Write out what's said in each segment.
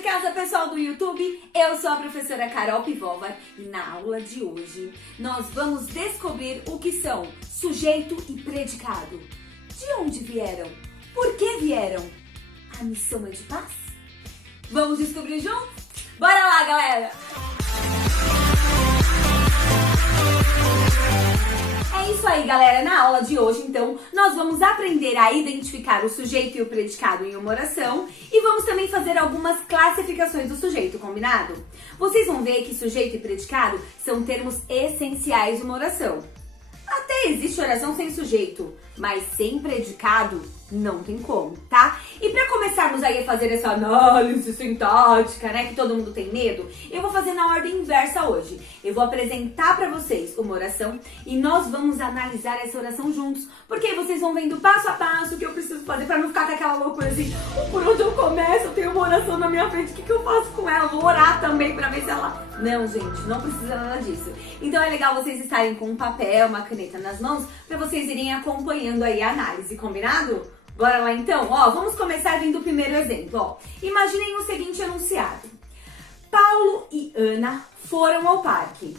de casa, pessoal do YouTube, eu sou a professora Carol Pivovar e na aula de hoje nós vamos descobrir o que são sujeito e predicado. De onde vieram? Por que vieram? A missão é de paz? Vamos descobrir juntos? Bora lá, galera! É isso aí, galera. Na aula de hoje, então, nós vamos aprender a identificar o sujeito e o predicado em uma oração e vamos também fazer algumas classificações do sujeito, combinado? Vocês vão ver que sujeito e predicado são termos essenciais de uma oração. Até existe oração sem sujeito, mas sem predicado não tem como, tá? E pra começarmos aí a fazer essa análise sintática, né, que todo mundo tem medo, eu vou fazer na ordem inversa hoje. Eu vou apresentar pra vocês uma oração e nós vamos analisar essa oração juntos, porque aí vocês vão vendo passo a passo o que eu preciso fazer pra não ficar com aquela loucura assim, por onde eu começo? Eu tenho uma oração na minha frente, o que eu faço com ela? Vou orar também pra ver se ela... Não, gente, não precisa nada disso. Então é legal vocês estarem com um papel, uma caneta nas mãos, pra vocês irem acompanhando aí a análise, combinado? Bora lá então? Ó, vamos começar vindo o primeiro exemplo, ó. Imaginem o seguinte enunciado. Paulo e Ana foram ao parque.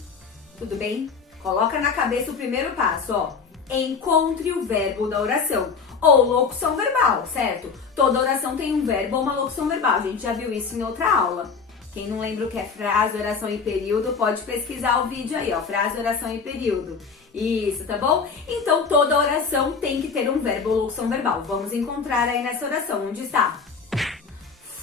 Tudo bem? Coloca na cabeça o primeiro passo, ó. Encontre o verbo da oração. Ou locução verbal, certo? Toda oração tem um verbo ou uma locução verbal. A gente já viu isso em outra aula. Quem não lembra o que é frase, oração e período, pode pesquisar o vídeo aí, ó. Frase, oração e período. Isso, tá bom? Então, toda oração tem que ter um verbo ou locução verbal. Vamos encontrar aí nessa oração. Onde está?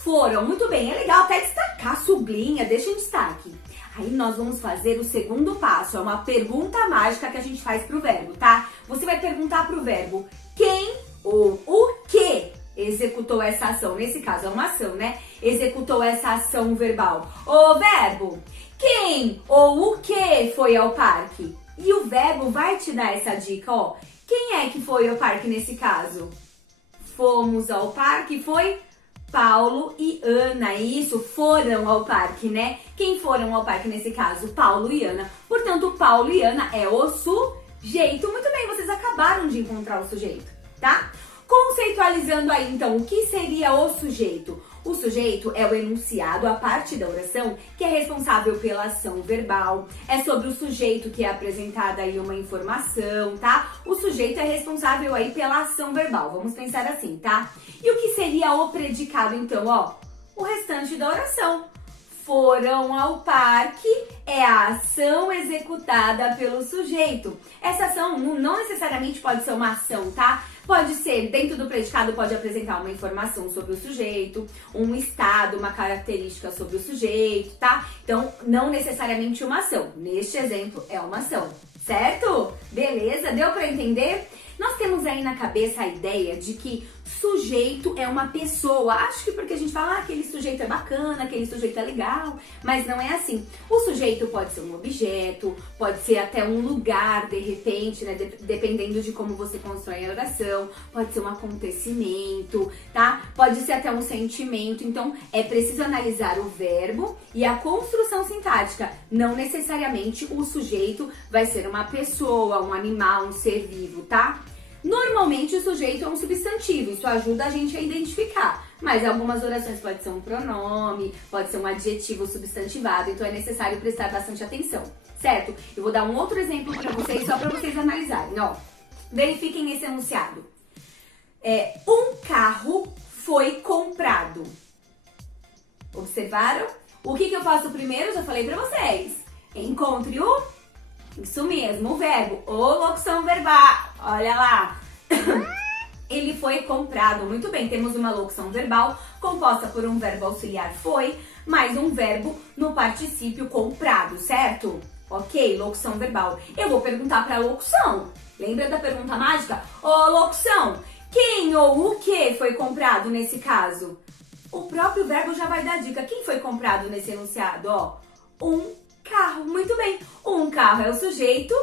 Foram. Muito bem. É legal até destacar, sublinha, deixa em destaque. Aí nós vamos fazer o segundo passo. É uma pergunta mágica que a gente faz pro verbo, tá? Você vai perguntar pro verbo quem ou o que executou essa ação. Nesse caso, é uma ação, né? Executou essa ação verbal. O verbo, quem ou o que foi ao parque? E o verbo vai te dar essa dica, ó. Quem é que foi ao parque nesse caso? Fomos ao parque, foi Paulo e Ana. Isso, foram ao parque, né? Quem foram ao parque nesse caso? Paulo e Ana. Portanto, Paulo e Ana é o sujeito. Muito bem, vocês acabaram de encontrar o sujeito, tá? Conceitualizando aí, então, o que seria o sujeito? O sujeito é o enunciado, a parte da oração que é responsável pela ação verbal. É sobre o sujeito que é apresentada aí uma informação, tá? O sujeito é responsável aí pela ação verbal. Vamos pensar assim, tá? E o que seria o predicado, então, ó? O restante da oração. Foram ao parque é a ação executada pelo sujeito. Essa ação não necessariamente pode ser uma ação, tá? Pode ser, dentro do predicado, pode apresentar uma informação sobre o sujeito, um estado, uma característica sobre o sujeito, tá? Então, não necessariamente uma ação. Neste exemplo, é uma ação, certo? Beleza? Deu pra entender? Nós temos aí na cabeça a ideia de que sujeito é uma pessoa. Acho que porque a gente fala, aquele sujeito é bacana, aquele sujeito é legal, mas não é assim. O sujeito pode ser um objeto, pode ser até um lugar, de repente, né? Dependendo de como você constrói a oração, pode ser um acontecimento, tá? Pode ser até um sentimento. Então, é preciso analisar o verbo e a construção sintática. Não necessariamente o sujeito vai ser uma pessoa, um animal, um ser vivo, tá? Normalmente o sujeito é um substantivo, isso ajuda a gente a identificar, mas algumas orações pode ser um pronome, pode ser um adjetivo substantivado, então é necessário prestar bastante atenção, certo? Eu vou dar um outro exemplo para vocês, só para vocês analisarem, ó. Verifiquem esse enunciado. Um carro foi comprado. Observaram? O que eu faço primeiro? Já falei para vocês. Encontre o... Isso mesmo, o verbo, ou locução verbal, olha lá. Ele foi comprado, muito bem, temos uma locução verbal composta por um verbo auxiliar foi, mais um verbo no particípio comprado, certo? Ok, locução verbal. Eu vou perguntar para a locução, lembra da pergunta mágica? Ô, locução, quem ou o que foi comprado nesse caso? O próprio verbo já vai dar dica, quem foi comprado nesse enunciado, ó? Um carro, muito bem. Um carro é o sujeito,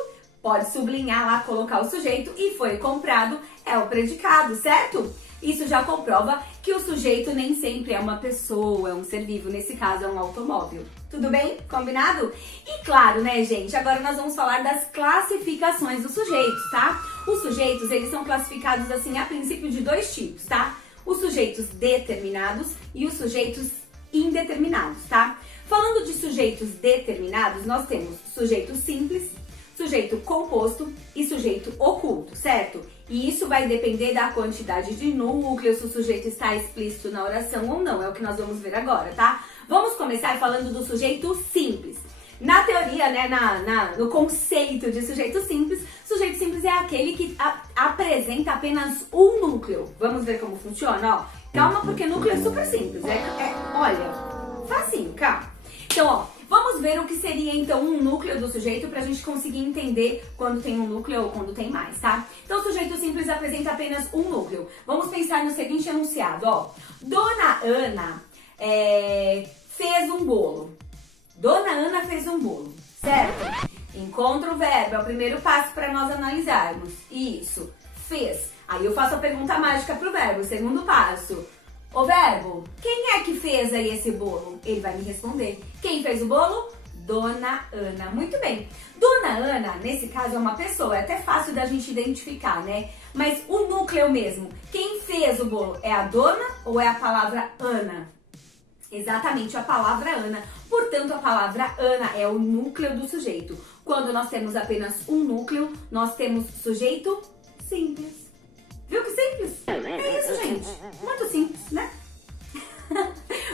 pode sublinhar lá, colocar o sujeito e foi comprado é o predicado, certo? Isso já comprova que o sujeito nem sempre é uma pessoa, é um ser vivo, nesse caso é um automóvel. Tudo bem? Combinado? E claro, né, gente, agora nós vamos falar das classificações dos sujeitos, tá? Os sujeitos, eles são classificados assim a princípio de dois tipos, tá? Os sujeitos determinados e os sujeitos indeterminados, tá? Falando de sujeitos determinados, nós temos sujeito simples, sujeito composto e sujeito oculto, certo? E isso vai depender da quantidade de núcleos, se o sujeito está explícito na oração ou não, é o que nós vamos ver agora, tá? Vamos começar falando do sujeito simples. Na teoria, né, no conceito de sujeito simples é aquele que apresenta apenas um núcleo. Vamos ver como funciona, ó. Calma, porque núcleo é super simples, olha, facinho, calma. Então, ó, vamos ver o que seria, então, um núcleo do sujeito pra gente conseguir entender quando tem um núcleo ou quando tem mais, tá? Então, o sujeito simples apresenta apenas um núcleo. Vamos pensar no seguinte enunciado, ó. Dona Ana fez um bolo. Dona Ana fez um bolo, certo? Encontra o verbo, é o primeiro passo para nós analisarmos. Isso, fez. Aí eu faço a pergunta mágica pro verbo, segundo passo. Ô verbo, quem é que fez aí esse bolo? Ele vai me responder. Quem fez o bolo? Dona Ana. Muito bem. Dona Ana, nesse caso, é uma pessoa. É até fácil da gente identificar, né? Mas o núcleo mesmo. Quem fez o bolo? É a dona ou é a palavra Ana? Exatamente, a palavra Ana. Portanto, a palavra Ana é o núcleo do sujeito. Quando nós temos apenas um núcleo, nós temos sujeito simples. Viu que simples? É isso, gente. Muito simples, né?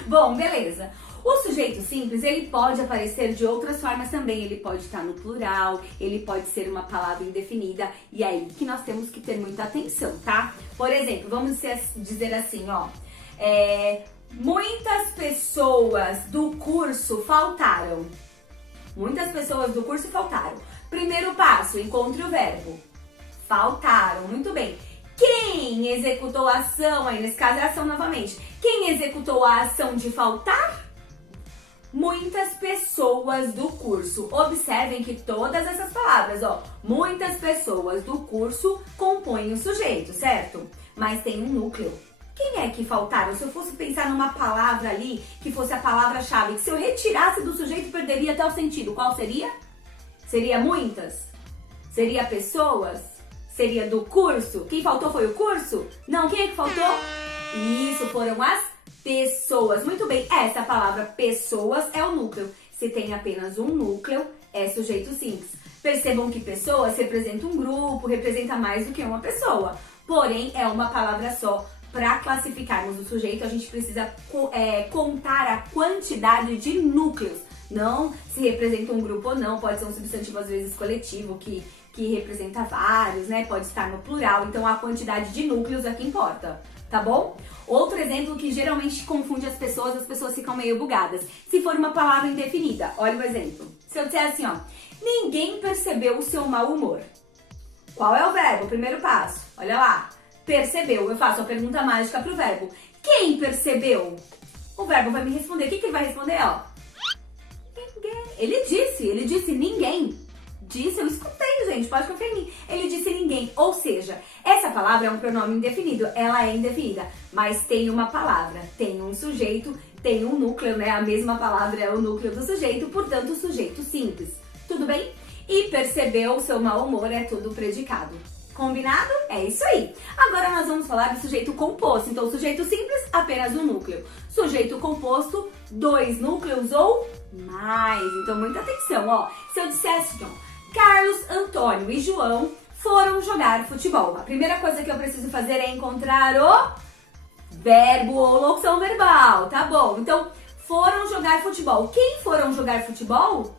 Bom, beleza. O sujeito simples, ele pode aparecer de outras formas também. Ele pode estar no plural, ele pode ser uma palavra indefinida. E aí que nós temos que ter muita atenção, tá? Por exemplo, vamos dizer assim, ó. Muitas pessoas do curso faltaram. Muitas pessoas do curso faltaram. Primeiro passo, encontre o verbo. Faltaram, muito bem. Quem executou a ação, aí nesse caso é a ação novamente. Quem executou a ação de faltar? Muitas pessoas do curso. Observem que todas essas palavras, ó, muitas pessoas do curso compõem o sujeito, certo? Mas tem um núcleo. Quem é que faltaram? Se eu fosse pensar numa palavra ali, que fosse a palavra-chave, que se eu retirasse do sujeito, perderia até o sentido. Qual seria? Seria muitas? Seria pessoas? Seria do curso? Quem faltou foi o curso? Não, quem é que faltou? Isso, foram as pessoas. Muito bem, essa palavra pessoas é o núcleo. Se tem apenas um núcleo, é sujeito simples. Percebam que pessoas representam um grupo, representa mais do que uma pessoa. Porém, é uma palavra só. Para classificarmos o sujeito, a gente precisa contar a quantidade de núcleos. Não se representa um grupo ou não, pode ser um substantivo às vezes coletivo, que representa vários, né? Pode estar no plural, então a quantidade de núcleos é que importa, tá bom? Outro exemplo que geralmente confunde as pessoas ficam meio bugadas. Se for uma palavra indefinida, olha o exemplo. Se eu disser assim, ó, ninguém percebeu o seu mau humor. Qual é o verbo? O primeiro passo, olha lá. Percebeu. Eu faço a pergunta mágica pro verbo. Quem percebeu? O verbo vai me responder. O que ele vai responder, ó? Ninguém. Ele disse ninguém. Disse, eu escutei, gente, pode confiar em mim. Ele disse ninguém. Ou seja, essa palavra é um pronome indefinido. Ela é indefinida, mas tem uma palavra, tem um sujeito, tem um núcleo, né? A mesma palavra é o núcleo do sujeito, portanto, sujeito simples. Tudo bem? E percebeu o seu mau humor é tudo predicado. Combinado? É isso aí. Agora nós vamos falar do sujeito composto. Então, sujeito simples, apenas um núcleo. Sujeito composto, 2 núcleos ou mais. Então, muita atenção, ó. Se eu dissesse, então, Carlos, Antônio e João foram jogar futebol. A primeira coisa que eu preciso fazer é encontrar o verbo ou locução verbal, tá bom? Então, foram jogar futebol. Quem foram jogar futebol?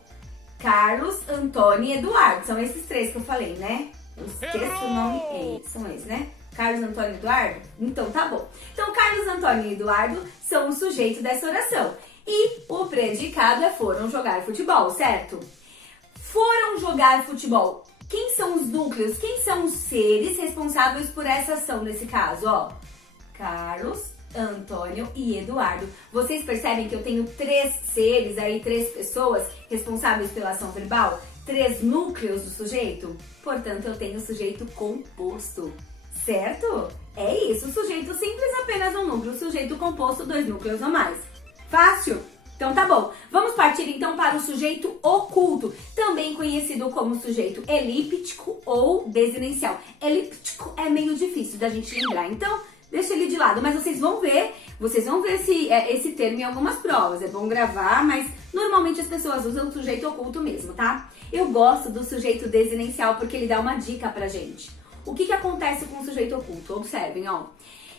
Carlos, Antônio e Eduardo. São esses 3 que eu falei, né? Eu esqueço o nome, são esses, né? Carlos, Antônio e Eduardo? Então tá bom. Então, Carlos, Antônio e Eduardo são o sujeito dessa oração. E o predicado é foram jogar futebol, certo? Foram jogar futebol. Quem são os núcleos? Quem são os seres responsáveis por essa ação nesse caso? Ó, Carlos, Antônio e Eduardo. Vocês percebem que eu tenho 3 seres aí, 3 pessoas responsáveis pela ação verbal? 3 núcleos do sujeito? Portanto, eu tenho sujeito composto, certo? É isso, sujeito simples, apenas um núcleo, sujeito composto, 2 núcleos ou mais. Fácil? Então tá bom. Vamos partir então para o sujeito oculto, também conhecido como sujeito elíptico ou desinencial. Elíptico é meio difícil da gente lembrar, então deixa ele de lado, mas vocês vão ver esse termo em algumas provas. É bom gravar, mas normalmente as pessoas usam o sujeito oculto mesmo, tá? Eu gosto do sujeito desinencial porque ele dá uma dica pra gente. O que acontece com o sujeito oculto? Observem, ó.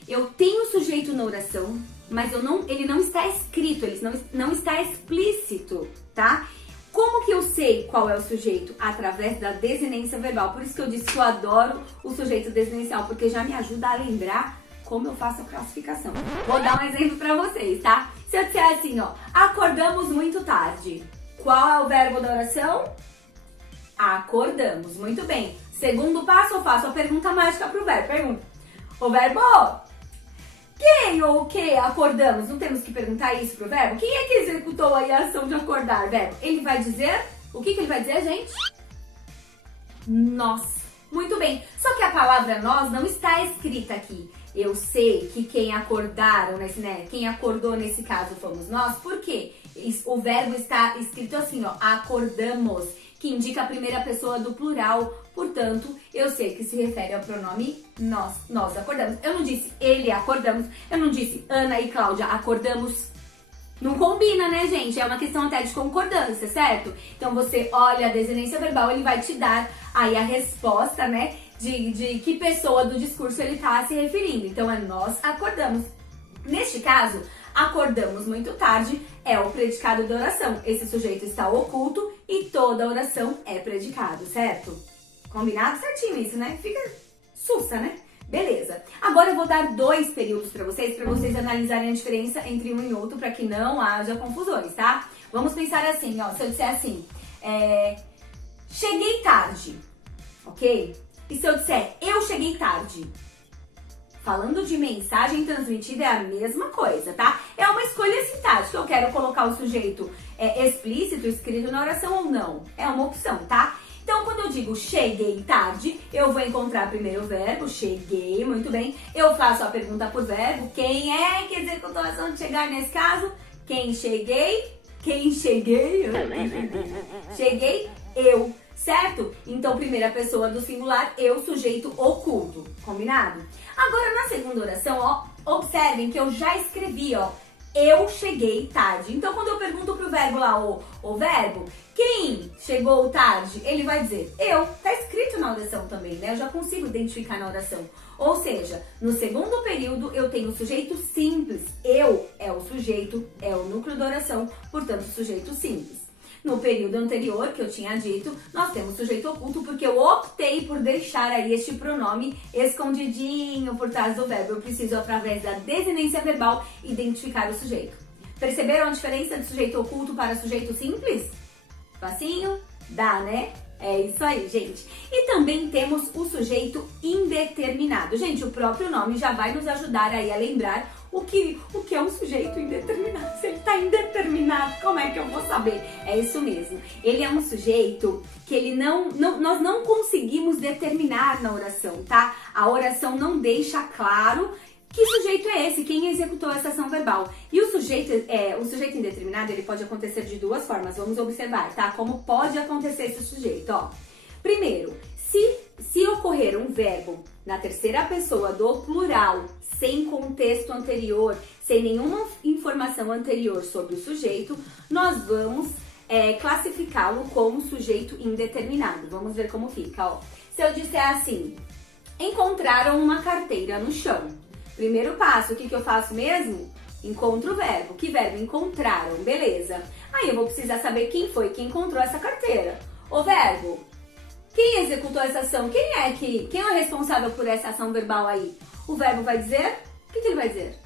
Eu tenho o sujeito na oração, mas ele não está escrito, ele não está explícito, tá? Como que eu sei qual é o sujeito? Através da desinência verbal. Por isso que eu disse que eu adoro o sujeito desinencial, porque já me ajuda a lembrar como eu faço a classificação. Vou dar um exemplo pra vocês, tá? Se eu disser assim, ó, acordamos muito tarde. Qual é o verbo da oração? Acordamos. Muito bem. Segundo passo, eu faço a pergunta mágica pro verbo. Pergunta. O verbo, quem ou o que acordamos? Não temos que perguntar isso pro verbo? Quem é que executou aí a ação de acordar, verbo? Ele vai dizer, o que ele vai dizer, gente? Nós. Muito bem. Só que a palavra nós não está escrita aqui. Eu sei que quem acordou nesse caso fomos nós, porque o verbo está escrito assim, ó, acordamos, que indica a primeira pessoa do plural, portanto, eu sei que se refere ao pronome nós acordamos. Eu não disse ele acordamos, eu não disse Ana e Cláudia acordamos. Não combina, né, gente? É uma questão até de concordância, certo? Então você olha a desinência verbal, ele vai te dar aí a resposta, né, de que pessoa do discurso ele está se referindo. Então é nós acordamos. Neste caso, acordamos muito tarde é o predicado da oração. Esse sujeito está oculto e toda oração é predicado, certo? Combinado certinho isso, né? Fica sussa, né? Beleza. Agora eu vou dar 2 períodos para vocês analisarem a diferença entre um e outro, para que não haja confusões, tá? Vamos pensar assim, ó. Se eu disser assim, cheguei tarde, ok? E se eu disser eu cheguei tarde? Falando de mensagem transmitida é a mesma coisa, tá? É uma escolha sintática. Eu quero colocar o sujeito explícito, escrito na oração ou não. É uma opção, tá? Então, quando eu digo cheguei tarde, eu vou encontrar primeiro o verbo, cheguei, muito bem. Eu faço a pergunta por verbo, quem é que executou a ação de chegar nesse caso? Quem cheguei? Quem cheguei? Cheguei, eu, certo? Então, primeira pessoa do singular, eu, sujeito oculto, combinado? Agora, na segunda oração, ó, observem que eu já escrevi, ó, eu cheguei tarde. Então, quando eu pergunto pro verbo lá, o verbo, quem chegou tarde? Ele vai dizer, eu. Tá escrito na oração também, né? Eu já consigo identificar na oração. Ou seja, no segundo período, eu tenho o sujeito simples. Eu é o sujeito, é o núcleo da oração, portanto, sujeito simples. No período anterior, que eu tinha dito, nós temos sujeito oculto porque eu optei por deixar aí este pronome escondidinho por trás do verbo. Eu preciso, através da desinência verbal, identificar o sujeito. Perceberam a diferença de sujeito oculto para sujeito simples? Facinho? Dá, né? É isso aí, gente. E também temos o sujeito indeterminado. Gente, o próprio nome já vai nos ajudar aí a lembrar o que é um sujeito indeterminado. Se ele está indeterminado, como é que eu vou saber? É isso mesmo. Ele é um sujeito que nós não conseguimos determinar na oração, tá? A oração não deixa claro que sujeito é esse, quem executou essa ação verbal. E o sujeito indeterminado, ele pode acontecer de 2 formas. Vamos observar, tá? Como pode acontecer esse sujeito, ó. Primeiro, se ocorrer um verbo na terceira pessoa do plural, sem contexto anterior, sem nenhuma informação anterior sobre o sujeito, nós vamos classificá-lo como sujeito indeterminado. Vamos ver como fica, ó. Se eu disser assim, encontraram uma carteira no chão. Primeiro passo, o que eu faço mesmo? Encontro o verbo. Que verbo? Encontraram, beleza. Aí eu vou precisar saber quem foi que encontrou essa carteira. O verbo, quem executou essa ação? Quem é o responsável por essa ação verbal aí? O verbo vai dizer? O que ele vai dizer?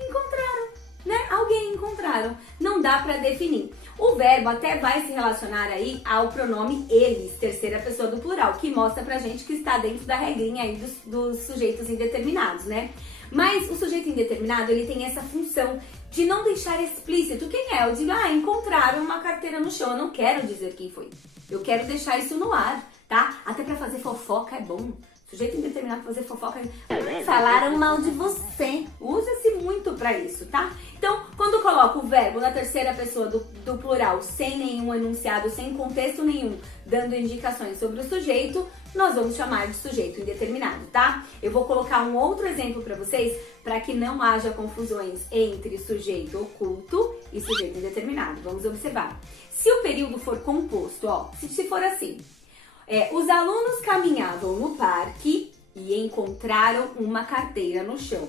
Encontraram, né? Alguém encontraram. Não dá pra definir. O verbo até vai se relacionar aí ao pronome eles, terceira pessoa do plural, que mostra pra gente que está dentro da regrinha aí dos sujeitos indeterminados, né? Mas o sujeito indeterminado, ele tem essa função de não deixar explícito quem é. Eu digo, encontraram uma carteira no chão. Eu não quero dizer quem foi. Eu quero deixar isso no ar, tá? Até pra fazer fofoca é bom. Sujeito indeterminado fazer fofoca. Falaram mal de você. Usa-se muito pra isso, tá? Então, quando coloco o verbo na terceira pessoa do plural, sem nenhum enunciado, sem contexto nenhum, dando indicações sobre o sujeito, nós vamos chamar de sujeito indeterminado, tá? Eu vou colocar um outro exemplo para vocês, para que não haja confusões entre sujeito oculto e sujeito indeterminado. Vamos observar. Se o período for composto, ó, se for assim, os alunos caminhavam no parque e encontraram uma carteira no chão.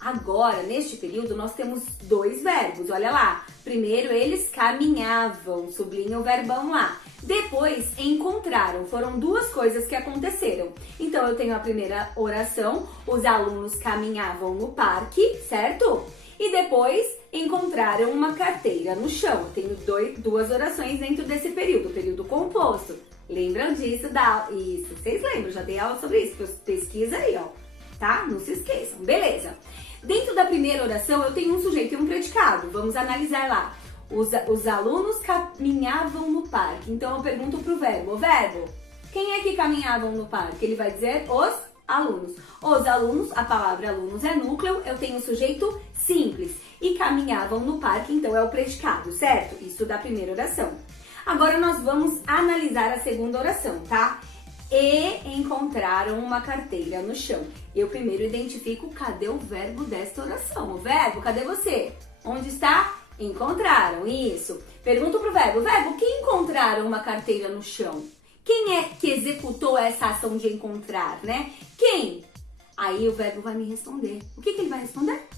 Agora, neste período, nós temos dois verbos, olha lá. Primeiro, eles caminhavam, sublinha o verbão lá. Depois, encontraram, foram duas coisas que aconteceram. Então, eu tenho a primeira oração, os alunos caminhavam no parque, certo? E depois, encontraram uma carteira no chão. Eu tenho duas orações dentro desse período composto. Lembram disso? Isso, vocês lembram, já dei aula sobre isso, pesquisa aí, ó, tá? Não se esqueçam, beleza. Dentro da primeira oração, eu tenho um sujeito e um predicado. Vamos analisar lá. Os alunos caminhavam no parque. Então, eu pergunto pro verbo. Verbo, quem é que caminhavam no parque? Ele vai dizer os alunos. Os alunos, a palavra alunos é núcleo. Eu tenho um sujeito simples. E caminhavam no parque, então é o predicado, certo? Isso da primeira oração. Agora, nós vamos analisar a segunda oração, tá? E encontraram uma carteira no chão. Eu primeiro identifico cadê o verbo desta oração. O verbo, cadê você? Onde está? Encontraram, isso. Pergunto pro verbo, quem encontraram uma carteira no chão? Quem é que executou essa ação de encontrar, né? Quem? Aí o verbo vai me responder. O que ele vai responder?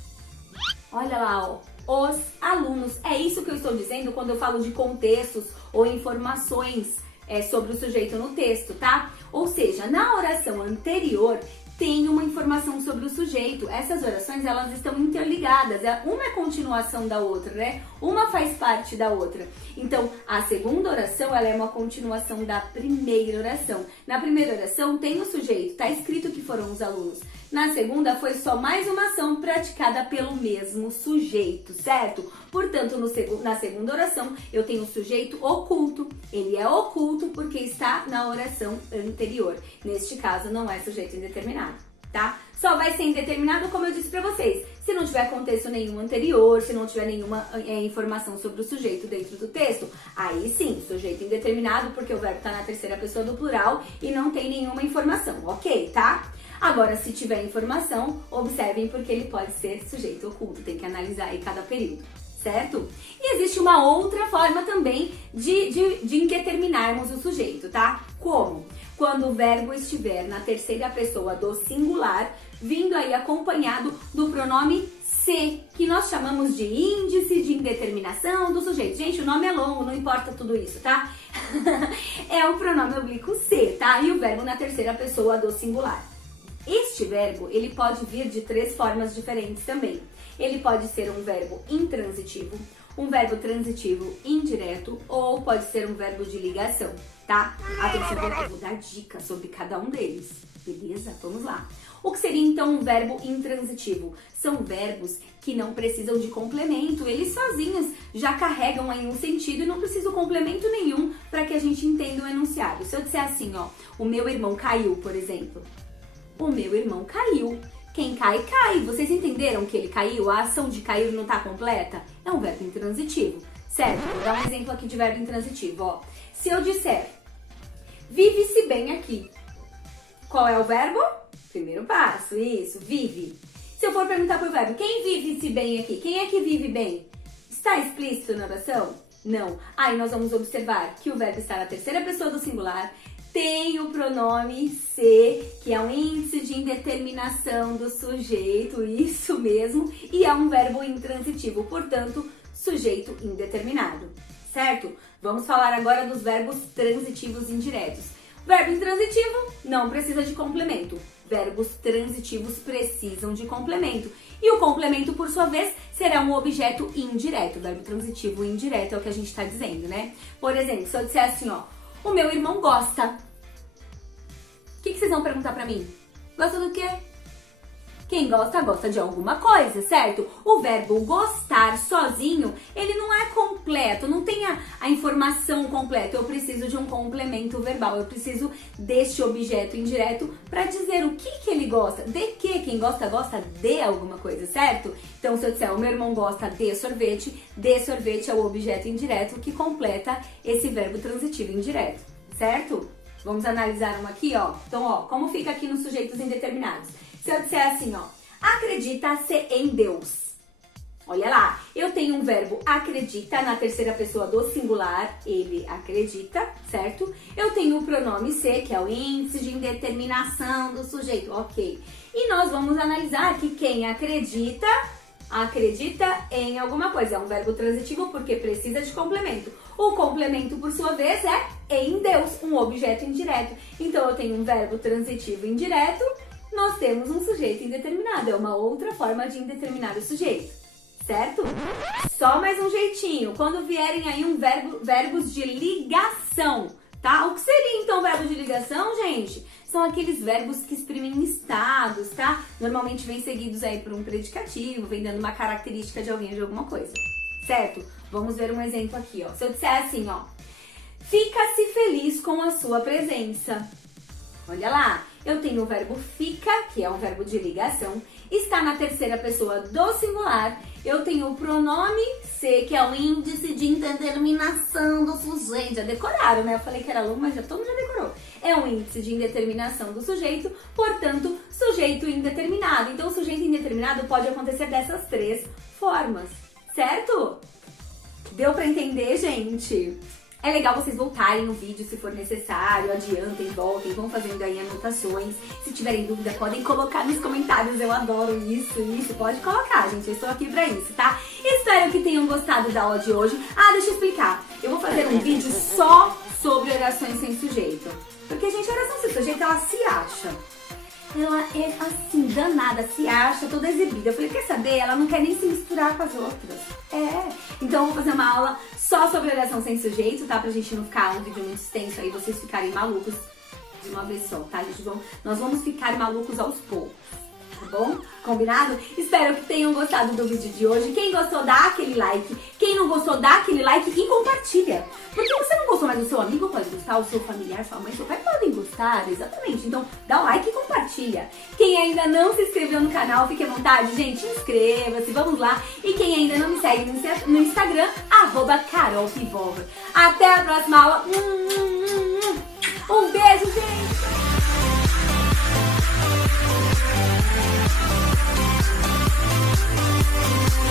Olha lá, ó. Os alunos. É isso que eu estou dizendo quando eu falo de contextos ou informações sobre o sujeito no texto, tá? Ou seja, na oração anterior tem uma informação sobre o sujeito. Essas orações, elas estão interligadas. Uma é continuação da outra, né? Uma faz parte da outra. Então, a segunda oração, ela é uma continuação da primeira oração. Na primeira oração tem o sujeito, tá escrito que foram os alunos. Na segunda, foi só mais uma ação praticada pelo mesmo sujeito, certo? Portanto, na segunda oração, eu tenho o sujeito oculto. Ele é oculto porque está na oração anterior. Neste caso, não é sujeito indeterminado, tá? Só vai ser indeterminado, como eu disse pra vocês, se não tiver contexto nenhum anterior, se não tiver nenhuma informação sobre o sujeito dentro do texto. Aí sim, sujeito indeterminado, porque o verbo tá na terceira pessoa do plural e não tem nenhuma informação, ok, tá? Agora, se tiver informação, observem porque ele pode ser sujeito oculto. Tem que analisar aí cada período, certo? E existe uma outra forma também de indeterminarmos o sujeito, tá? Como? Quando o verbo estiver na terceira pessoa do singular, vindo aí acompanhado do pronome se, que nós chamamos de índice de indeterminação do sujeito. Gente, o nome é longo, não importa tudo isso, tá? É o pronome oblíquo se, tá? E o verbo na terceira pessoa do singular. Este verbo, ele pode vir de três formas diferentes também. Ele pode ser um verbo intransitivo, um verbo transitivo indireto ou pode ser um verbo de ligação, tá? Atenção, eu vou dar dicas sobre cada um deles, beleza? Vamos lá. O que seria então um verbo intransitivo? São verbos que não precisam de complemento, eles sozinhos já carregam aí um sentido e não precisa de complemento nenhum para que a gente entenda o enunciado. Se eu disser assim, ó, o meu irmão caiu, por exemplo. O meu irmão caiu. Quem cai, cai. Vocês entenderam que ele caiu? A ação de cair não está completa? É um verbo intransitivo, certo? Vou dar um exemplo aqui de verbo intransitivo, ó. Se eu disser, vive-se bem aqui. Qual é o verbo? Primeiro passo, isso, vive. Se eu for perguntar pro verbo, quem vive-se bem aqui? Quem é que vive bem? Está explícito na oração? Não. Aí nós vamos observar que o verbo está na terceira pessoa do singular, tem o pronome se, que é um índice de indeterminação do sujeito, isso mesmo, e é um verbo intransitivo, portanto, sujeito indeterminado, certo? Vamos falar agora dos verbos transitivos indiretos. Verbo intransitivo não precisa de complemento. Verbos transitivos precisam de complemento. E o complemento, por sua vez, será um objeto indireto. Verbo transitivo indireto é o que a gente está dizendo, né? Por exemplo, se eu disser assim, ó, o meu irmão gosta. O que vocês vão perguntar pra mim? Gosta do quê? Quem gosta, gosta de alguma coisa, certo? O verbo gostar sozinho, ele não é completo, não tem a informação completa. Eu preciso de um complemento verbal, eu preciso deste objeto indireto para dizer o que ele gosta. De que? Quem gosta, gosta de alguma coisa, certo? Então, se eu disser, o meu irmão gosta de sorvete é o objeto indireto que completa esse verbo transitivo indireto, certo? Vamos analisar uma aqui, ó. Então, ó, como fica aqui nos sujeitos indeterminados? Se eu disser assim, ó, acredita-se em Deus. Olha lá, eu tenho um verbo acredita na terceira pessoa do singular, ele acredita, certo? Eu tenho o pronome se, que é o índice de indeterminação do sujeito, ok. E nós vamos analisar que quem acredita em alguma coisa. É um verbo transitivo porque precisa de complemento. O complemento, por sua vez, é em Deus, um objeto indireto. Então, eu tenho um verbo transitivo indireto, nós temos um sujeito indeterminado. É uma outra forma de indeterminar o sujeito. Certo? Só mais um jeitinho. Quando vierem aí verbos de ligação, tá? O que seria então verbo de ligação, gente? São aqueles verbos que exprimem estados, tá? Normalmente vem seguidos aí por um predicativo, vem dando uma característica de alguém ou de alguma coisa. Certo? Vamos ver um exemplo aqui, ó. Se eu disser assim, ó, fica-se feliz com a sua presença. Olha lá, eu tenho o verbo fica, que é um verbo de ligação, está na terceira pessoa do singular. Eu tenho o pronome se, que é o índice de indeterminação do sujeito. Já decoraram, né? Eu falei que era longo, mas todo mundo já decorou. É um índice de indeterminação do sujeito, portanto, sujeito indeterminado. Então, o sujeito indeterminado pode acontecer dessas três formas, certo? Deu pra entender, gente? É legal vocês voltarem no vídeo se for necessário, adiantem, voltem, vão fazendo aí anotações. Se tiverem dúvida, podem colocar nos comentários, eu adoro isso, pode colocar, gente, eu estou aqui pra isso, tá? Espero que tenham gostado da aula de hoje. Ah, deixa eu explicar, eu vou fazer um vídeo só sobre orações sem sujeito. Porque, gente, a oração sem sujeito, ela se acha. Ela é assim, danada, se acha, toda exibida. Eu falei, quer saber? Ela não quer nem se misturar com as outras. Então eu vou fazer uma aula só sobre oração sem sujeito, tá? Pra gente não ficar um vídeo muito extenso aí, vocês ficarem malucos de uma vez só, tá? Nós vamos ficar malucos aos poucos, tá bom? Combinado? Espero que tenham gostado do vídeo de hoje. Quem gostou, dá aquele like. Quem não gostou, dá aquele like e compartilha. Porque você não gostou, mas o seu amigo pode gostar, o seu familiar, sua mãe, seu pai podem gostar, exatamente. Então, dá o like e compartilha. Quem ainda não se inscreveu no canal, fique à vontade, gente, inscreva-se, vamos lá. E quem ainda não me segue no Instagram, @CarolPivovar. Até a próxima aula.